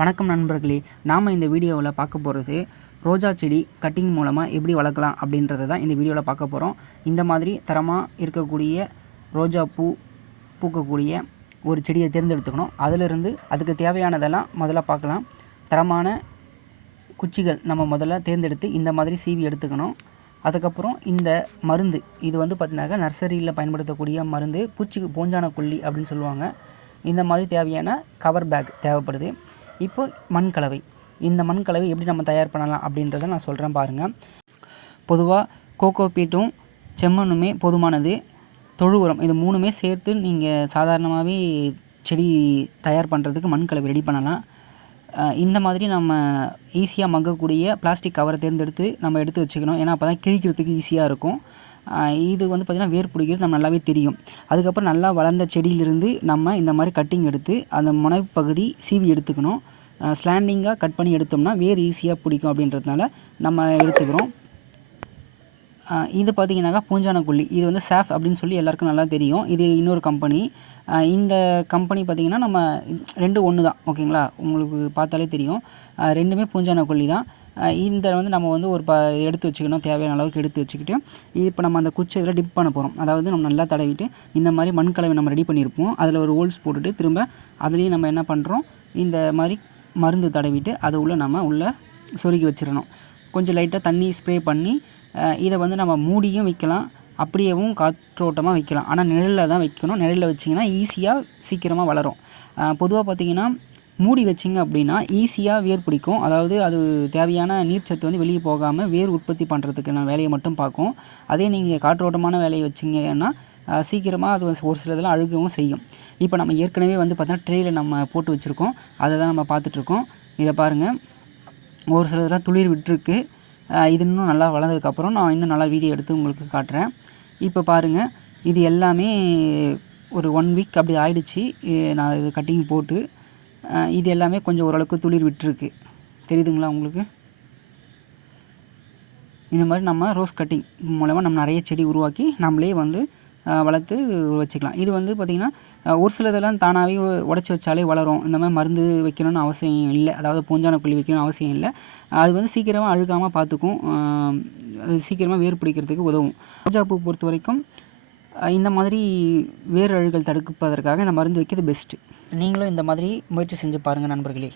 வணக்கம் நண்பர்களே, நாம் இந்த வீடியோவில் பார்க்க போகிறது ரோஜா செடி கட்டிங் மூலமாக எப்படி வளர்க்கலாம் அப்படின்றத தான் இந்த வீடியோவில் பார்க்க போகிறோம். இந்த மாதிரி தரமாக இருக்கக்கூடிய ரோஜா பூக்கக்கூடிய ஒரு செடியை தேர்ந்தெடுத்துக்கணும். அதிலிருந்து அதுக்கு தேவையானதெல்லாம் முதல்ல பார்க்கலாம். தரமான குச்சிகள் நம்ம முதல்ல தேர்ந்தெடுத்து இந்த மாதிரி சீவி எடுத்துக்கணும். அதுக்கப்புறம் இந்த மருந்து, இது பார்த்திங்கனாக்கா நர்சரியில் பயன்படுத்தக்கூடிய மருந்து, பூஞ்சான கொல்லி அப்படின்னு சொல்லுவாங்க. இந்த மாதிரி தேவையான கவர் பேக் தேவைப்படுது. இப்போ மண் கலவை, இந்த மண் கலவை எப்படி நம்ம தயார் பண்ணலாம் அப்படின்றத நான் சொல்கிறேன் பாருங்கள். பொதுவாக கோகோ பீட்டும் செம்மண்ணுமே போதுமானது. தொழு உரம், இது மூணுமே சேர்த்து நீங்கள் சாதாரணமாகவே செடி தயார் பண்ணுறதுக்கு மண் கலவை ரெடி பண்ணலாம். இந்த மாதிரி நம்ம ஈஸியாக மக்கக்கூடிய பிளாஸ்டிக் கவரை தேர்ந்தெடுத்து நம்ம எடுத்து வச்சுக்கணும். ஏன்னா அப்போ தான் கிழிக்கிறதுக்கு ஈஸியாக இருக்கும். இது பார்த்திங்கன்னா வேர் பிடிக்கிறது நம்ம நல்லாவே தெரியும். அதுக்கப்புறம் நல்லா வளர்ந்த செடியிலிருந்து நம்ம இந்த மாதிரி கட்டிங் எடுத்து அந்த முனைப்பகுதி சீவி எடுத்துக்கணும். ஸ்லாண்டிங்காக கட் பண்ணி எடுத்தோம்னா வேர் ஈஸியாக பிடிக்கும் அப்படின்றதுனால நம்ம எடுத்துக்கிறோம். இது பார்த்திங்கனாக்கா பூஞ்சான கொல்லி, இது சாஃப் அப்படின்னு சொல்லி எல்லாருக்கும் நல்லா தெரியும். இது இன்னொரு கம்பெனி. இந்த கம்பெனி பார்த்திங்கன்னா நம்ம ரெண்டு ஒன்று தான், ஓகேங்களா? உங்களுக்கு பார்த்தாலே தெரியும், ரெண்டுமே பூஞ்சான கொல்லி தான். இந்த நம்ம ஒரு எடுத்து வச்சுக்கணும். தேவையான அளவுக்கு எடுத்து வச்சுக்கிட்டு இப்போ நம்ம அந்த குச்சி இதில் டிப் பண்ண போகிறோம். அதாவது நம்ம நல்லா தடவிட்டு இந்த மாதிரி மண் கலவை நம்ம ரெடி பண்ணியிருப்போம். அதில் ஒரு ஹோல்ஸ் போட்டுட்டு திரும்ப அதுலேயும் நம்ம என்ன பண்ணுறோம், இந்த மாதிரி மருந்து தடவிட்டு அதை நம்ம உள்ளே சொருகி வச்சிடணும். கொஞ்சம் லைட்டாக தண்ணி ஸ்ப்ரே பண்ணி இதை நம்ம மூடியும் வைக்கலாம், அப்படியேவும் காற்றோட்டமாக வைக்கலாம். ஆனால் நிழலில் தான் வைக்கணும். நிழலில் வச்சிங்கன்னா ஈஸியாக சீக்கிரமாக வளரும். பொதுவாக பார்த்திங்கன்னா மூடி வச்சிங்க அப்படின்னா ஈஸியாக வேர் பிடிக்கும். அதாவது அது தேவையான நீர்ச்சத்து வெளியே போகாமல் வேர் உற்பத்தி பண்ணுறதுக்கான வேலையை மட்டும் பார்க்கும். அதே நீங்கள் காற்றோட்டமான வேலையை வச்சிங்கன்னா சீக்கிரமாக அது ஒரு சில இதெல்லாம் அழுகவும் செய்யும். இப்போ நம்ம ஏற்கனவே பார்த்தீங்கன்னா ட்ரேயில் நம்ம போட்டு வச்சுருக்கோம். அதை தான் நம்ம பார்த்துட்ருக்கோம். இதை பாருங்கள், ஒரு சில இதெல்லாம் துளிர் விட்டுருக்கு. இது இன்னும் நல்லா வளர்ந்ததுக்கப்புறம் நான் இன்னும் நல்லா வீடியோ எடுத்து உங்களுக்கு காட்டுறேன். இப்போ பாருங்கள், இது எல்லாமே ஒரு 1 வீக் அப்படி ஆயிடுச்சு. நான் இது கட்டிங் போட்டு இது எல்லாமே கொஞ்சம் ஓரளவுக்கு துளிர் விட்டுருக்கு. தெரியுதுங்களா உங்களுக்கு? இந்த மாதிரி நம்ம ரோஸ் கட்டிங் மூலமாக நம்ம நிறைய செடி உருவாக்கி நம்மளே வளர்த்து வச்சுக்கலாம். இது பார்த்திங்கன்னா ஒரு சில இதெல்லாம் தானாகவே உடச்சி வச்சாலே வளரும். இந்த மாதிரி மருந்து வைக்கணும்னு அவசியம் இல்லை. அதாவது பூஞ்சான கொல்லி வைக்கணும்னு அவசியம் இல்லை. அது சீக்கிரமாக அழுகாமல் பார்த்துக்கும். அது சீக்கிரமாக வேர் பிடிக்கிறதுக்கு உதவும். ரோஜா பூ பொறுத்த வரைக்கும் இந்த மாதிரி வேர் அழுகல் தடுப்பதற்காக இந்த மருந்து வைக்கிறது பெஸ்ட்டு. நீங்களும் இந்த மாதிரி முயற்சி செஞ்சு பாருங்கள் நண்பர்களே.